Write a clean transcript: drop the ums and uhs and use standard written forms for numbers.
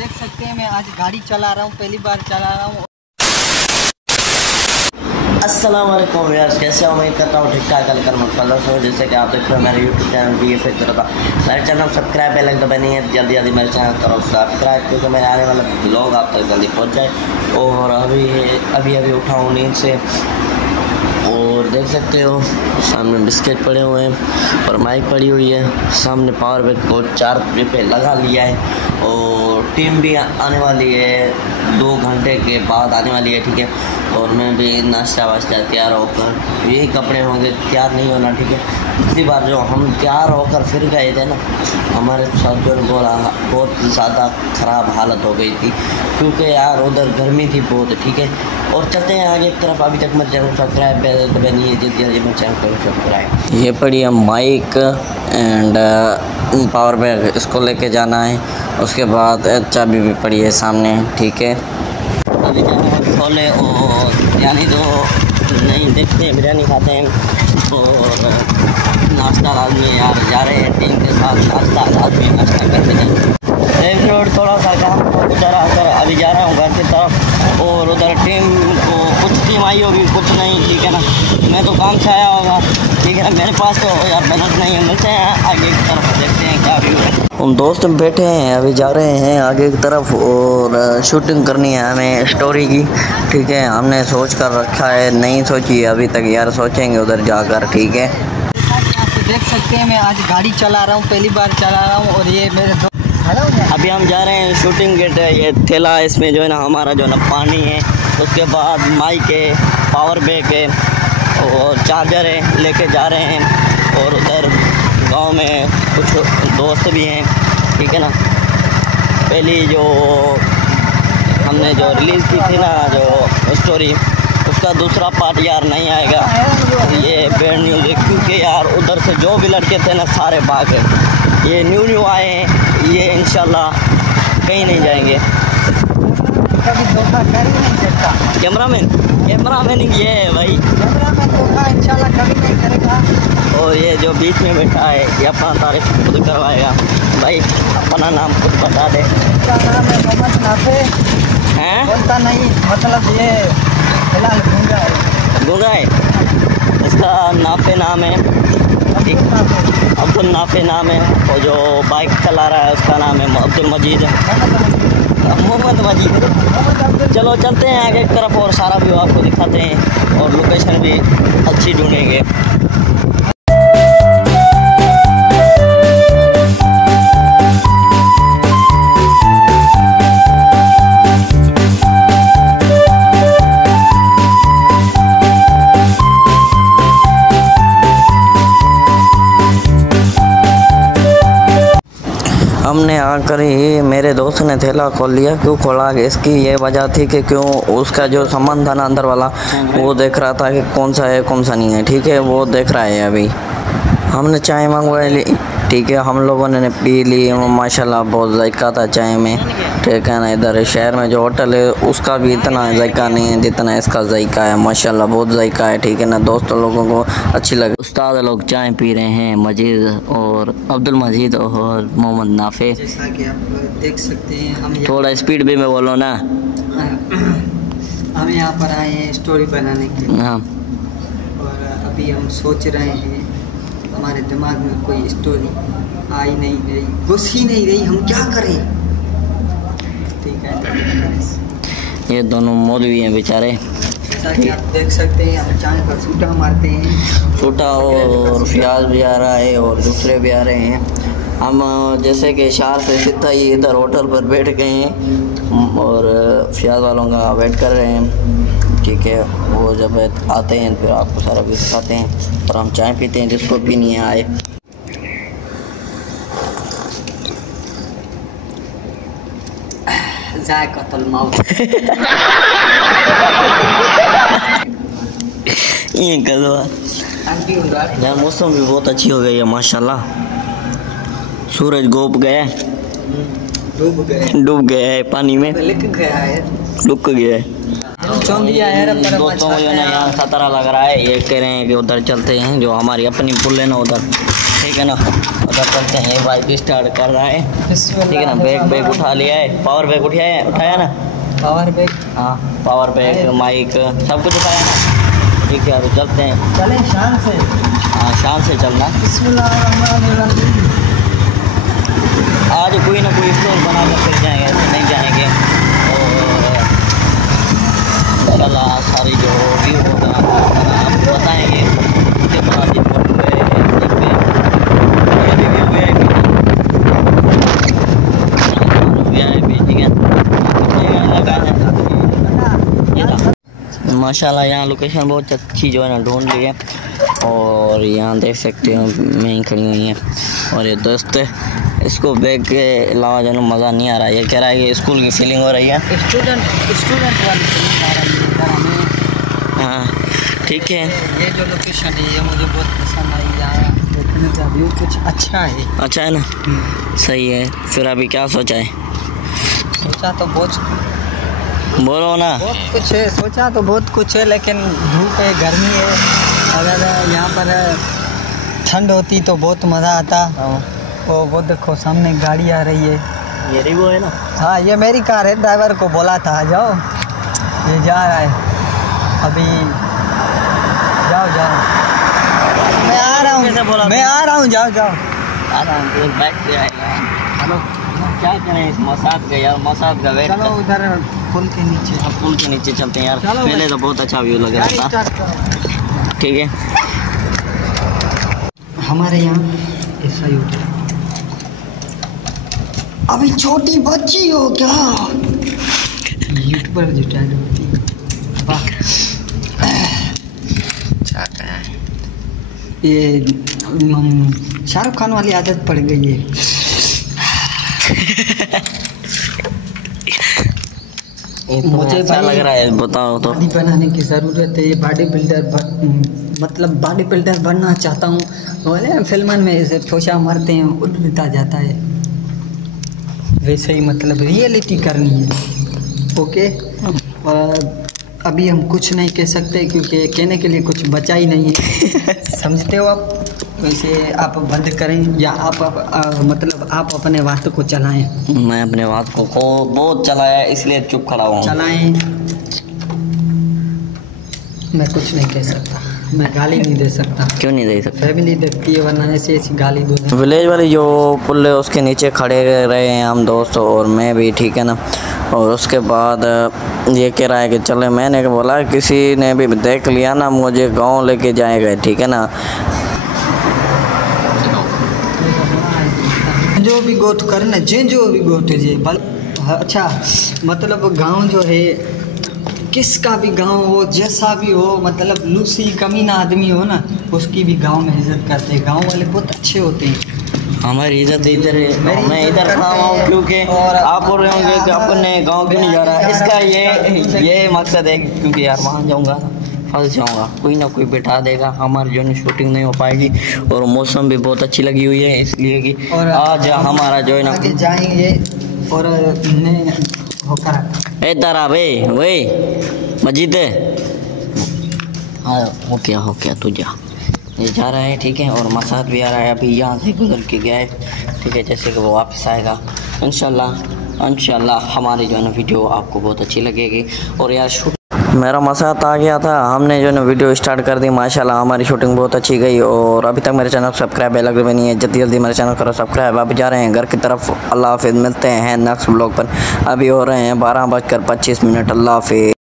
देख सकते हैं मैं आज गाड़ी चला रहा हूँ, पहली बार चला रहा हूँ। अस्सलाम वालेकुम यार, कैसे हो? उम्मीद करता हूँ ठीक ठाक अलकर मुतलस हो। जैसे कि आप देख रहे हो मेरे यूट्यूब चैनल BFX का मेरे चैनल सब्सक्राइब बेल आइकन दबानी है, जल्दी जल्दी मेरे चैनल करो सब्सक्राइब, क्योंकि मेरे आने वाला ब्लॉग आप तक जल्दी पहुँच जाए। और अभी उठा हूँ नींद से और देख सकते हो सामने बिस्किट पड़े हुए हैं और माइक पड़ी हुई है। सामने पावर बैंक को 4 पे लगा लिया है और टीम भी आने वाली है 2 घंटे के बाद आने वाली है, ठीक है। और मैं भी नाश्ता वाश्ता तैयार होकर, यही कपड़े होंगे, तैयार नहीं होना, ठीक है। पिछली बार जो हम तैयार होकर फिर गए थे ना, हमारे साथ जो बोला बहुत ज़्यादा ख़राब हालत हो गई थी, क्योंकि यार उधर गर्मी थी बहुत, ठीक है। और चलते हैं आगे की तरफ। अभी तक मेरे चैनल सब्सक्राइब नहीं है, जल्दी जल्दी मेरे चैनल को सब्सक्राइब। ये पड़ी है माइक एंड पावर बैंक, इसको लेके जाना है। उसके बाद चाबी भी पड़ी है सामने, ठीक है। अभी छोले और यानी तो नहीं देखते हैं, बिरयानी खाते हैं और नाश्ता आदमी यार जा रहे हैं टीम के साथ, नाश्ता आदमी नाश्ता करते हैं। एक रोड थोड़ा सा काम उधर आकर अभी जा रहा हूँ घर की तरफ, और उधर टीम को कुछ टीम आई होगी कुछ नहीं, ठीक है ना। मैं तो काम से आया होगा, ठीक है ना। मेरे पास तो यार बैलेंस नहीं है। मिलते हैं आगे की तरफ, देखते हैं क्या व्यू है। हम दोस्त बैठे हैं, अभी जा रहे हैं आगे की तरफ और शूटिंग करनी है हमें स्टोरी की, ठीक है। हमने सोच कर रखा है, नहीं सोची अभी तक यार, सोचेंगे उधर जाकर, ठीक है। देख सकते हैं मैं आज गाड़ी चला रहा हूँ, पहली बार चला रहा हूँ। और ये मेरे अभी हम जा रहे हैं शूटिंग गेट है, ये थैला, इसमें जो है ना हमारा जो है ना पानी है, उसके बाद माइक है, पावर बैंक है और चार्जर है, लेके जा रहे हैं। और उधर गांव में कुछ दोस्त भी हैं, ठीक है ना। पहली जो हमने जो रिलीज़ की थी ना जो स्टोरी, उसका दूसरा पार्ट यार नहीं आएगा, ये बैड न्यूज़ है, क्योंकि यार उधर से जो भी लड़के थे ना सारे भाग गए। ये न्यू आए हैं, ये इंशाल्लाह कहीं नहीं जाएंगे। कभी धोखा कर ही नहीं सकता। कैमरामैन ये है भाई, कैमरामैन धोखा इंशाल्लाह कभी नहीं करेगा। और ये जो बीच में बैठा है ये अपना तारीफ खुद करवाएगा भाई, अपना नाम खुद बता दे। इसका नाम है मोहम्मद नाफे हैं, बोलता नहीं, मतलब ये फिलहाल गूंगा है। इसका नाफे नाम है, अब्दुल नाफे नाम है। और जो बाइक चला रहा है उसका नाम है मोहम्मद मजीद। चलो चलते हैं आगे की तरफ और सारा व्यू आपको दिखाते हैं और लोकेशन भी अच्छी ढूंढेंगे। हमने आकर ही मेरे दोस्त ने थैला खोल लिया। क्यों खोला, इसकी ये वजह थी कि क्यों उसका जो सामान था ना अंदर वाला, वो देख रहा था कि कौन सा है कौन सा नहीं है, ठीक है। वो देख रहा है। अभी हमने चाय मंगवा ली, ठीक है। हम लोगों ने पी ली, माशाल्लाह बहुत जायका था चाय में, ठीक है ना। इधर शहर में जो होटल है उसका भी इतना जायका नहीं है जितना इसका जायका है, माशाल्लाह बहुत जायका है, ठीक है ना। दोस्तों लोगों को अच्छी लगे। उस्ताद लोग चाय पी रहे हैं, मजीद और अब्दुल मजीद और मोहम्मद नाफे। जैसा कि आप देख सकते हैं, हम थोड़ा स्पीड में बोलो ना। हम यहाँ पर आए हैं स्टोरी बनाने के लिए। हाँ, और अभी हम सोच रहे हैं, हमारे दिमाग में कोई स्टोरी आई नहीं रही, घुस ही नहीं रही, हम क्या करें, ठीक है। ये दोनों मौलवी हैं बेचारे, जैसा कि आप देख सकते हैं। हम चाय पर सूटा मारते हैं, सूटा और फ्याज भी आ रहा है और दूसरे भी आ रहे हैं। हम जैसे कि शहर से सीधा ही इधर होटल पर बैठ गए हैं और फ्याज वालों का वेट कर रहे हैं, ठीक है। वो जब आते हैं फिर आपको सारा कुछ दिखाते हैं और हम चाय पीते हैं, जिसको पीनी है आए। जायकातुल मौत। ये गलवा यार, मौसम भी बहुत अच्छी हो गई है माशाल्लाह। सूरज डूब गया है पानी में, लिख गया है, लुक गया है। दोस्तों को जो ना यहाँ खतरा लग रहा है, ये कह रहे हैं कि उधर चलते हैं, जो हमारी अपनी पुल है ना उधर, ठीक है ना, उधर चलते हैं। बाइक स्टार्ट कर रहा है, ठीक है ना। बैग उठा लिया है, पावर बैग उठाया ना, पावर बैग, हाँ पावर बैग, माइक सब कुछ उठाया ना, ठीक है। तो चलते हैं, चलें शान से, हाँ शान से चलना। आज कोई ना कोई स्टोर बना कर फिर जाएंगे, ऐसे नहीं जाएंगे। और इंशाल्लाह सारी जो व्यू होगा आपको बताएंगे उसके बाद माशाल्लाह यहाँ लोकेशन बहुत अच्छी जो है ना ढूंढ ली है। और यहाँ देख सकते हो मैं ही खड़ी हुई है। और ये दोस्त इसको बैग के अलावा जो मज़ा नहीं आ रहा है, ये कह रहा है कि स्कूल की फीलिंग हो रही है, स्टूडेंट वाली फीलिंग आ रही है हमें। हाँ ठीक है। ये जो लोकेशन है ये मुझे बहुत पसंद आई, यहाँ देखने का व्यू कुछ अच्छा है। अच्छा है ना, सही है। फिर अभी क्या सोचा है? सोचा तो बहुत, बोलो ना। बहुत कुछ है, सोचा तो बहुत कुछ है, लेकिन धूप है, गर्मी है। अगर यहाँ पर ठंड होती तो बहुत मज़ा आता। वो देखो सामने गाड़ी आ रही है, ये रिवो है ना? हाँ ये मेरी कार है, ड्राइवर को बोला था आ जाओ, ये जा रहा है अभी। जाओ मैं आ रहा हूँ, जाओ आ रहा हूँ। बैग से आएगा। हेलो, क्या करें इस मसाद का यार, मसाद का वेट। चलो उधर पुल के नीचे, अब पुल के नीचे चलते हैं यार। पहले तो बहुत अच्छा व्यू लग रहा था, ठीक है। हमारे यहाँ ऐसा ही होता है। अभी छोटी बच्ची हो क्या? यूट्यूबर जो स्टाइल होती है, ये शाहरुख खान वाली आदत पड़ गई है। मुझे अच्छा लग रहा है, बताओ तो। बॉडी बनाने की ज़रूरत है, बॉडी बिल्डर बनना चाहता हूँ। बोले फिल्म में ऐसे ठोसा मारते हैं उड़ता जाता है, वैसे ही मतलब रियलिटी करनी है। ओके, और अभी हम कुछ नहीं कह सकते क्योंकि कहने के लिए कुछ बचा ही नहीं है। समझते हो आप? वैसे आप बंद करें या मतलब आप अपने बात को चलाएं। मैं अपने बात को बहुत चलाया इसलिए चुप खड़ा हूँ। चलाएं, मैं कुछ नहीं कह सकता, मैं गाली नहीं दे सकता। क्यों नहीं दे सकता? फैमिली देखती है, वरना ऐसी गाली दो। विलेज वाली जो पुल है उसके नीचे खड़े रहे हैं हम दोस्त और मैं भी, ठीक है ना। और उसके बाद ये कह रहा है कि चले, मैंने बोला किसी ने भी देख लिया ना मुझे गांव लेके जाएगा, ठीक है ना। जो भी गोट करना जो भी गोट जे अच्छा, मतलब गांव जो है किसका भी गांव हो, जैसा भी हो, मतलब लूसी कमीना आदमी हो ना, उसकी भी गांव में इज्जत करते हैं। गांव वाले बहुत अच्छे होते हैं। हमारी इज्जत इधर है, मैं इधर खड़ा हूँ क्योंकि आप बोल रहे होंगे कि अपने गांव क्यों नहीं जा रहा। इसका ये मकसद है क्योंकि यार वहाँ जाऊँगा फंस जाऊँगा, कोई ना कोई बिठा देगा, हमारी जो शूटिंग नहीं हो पाएगी। और मौसम भी बहुत अच्छी लगी हुई है इसलिए कि आज हमारा जो है ना आगे जाएंगे। और मैं होकर इधर आ भाई, वही मजीद हाँ हो क्या तू जा, ये जा रहा है, ठीक है। और मसाद भी आ रहा है, अभी यहाँ से गुजर के गया है, ठीक है। जैसे कि वो वापस आएगा इंशाल्लाह हमारी जो है ना वीडियो आपको बहुत अच्छी लगेगी। और यार मेरा मसाद आ गया था, हमने जो है ना वीडियो स्टार्ट कर दी, माशाल्लाह हमारी शूटिंग बहुत अच्छी गई। और अभी तक मेरे चैनल को सब्सक्राइब बेल आइकन नहीं है, जल्दी मेरे चैनल करो सब्सक्राइब। अभी जा रहे हैं घर की तरफ, अल्लाह हाफिज़, मिलते हैं नेक्स्ट ब्लॉग पर। अभी हो रहे हैं 12:25। अल्लाह हाफिज़।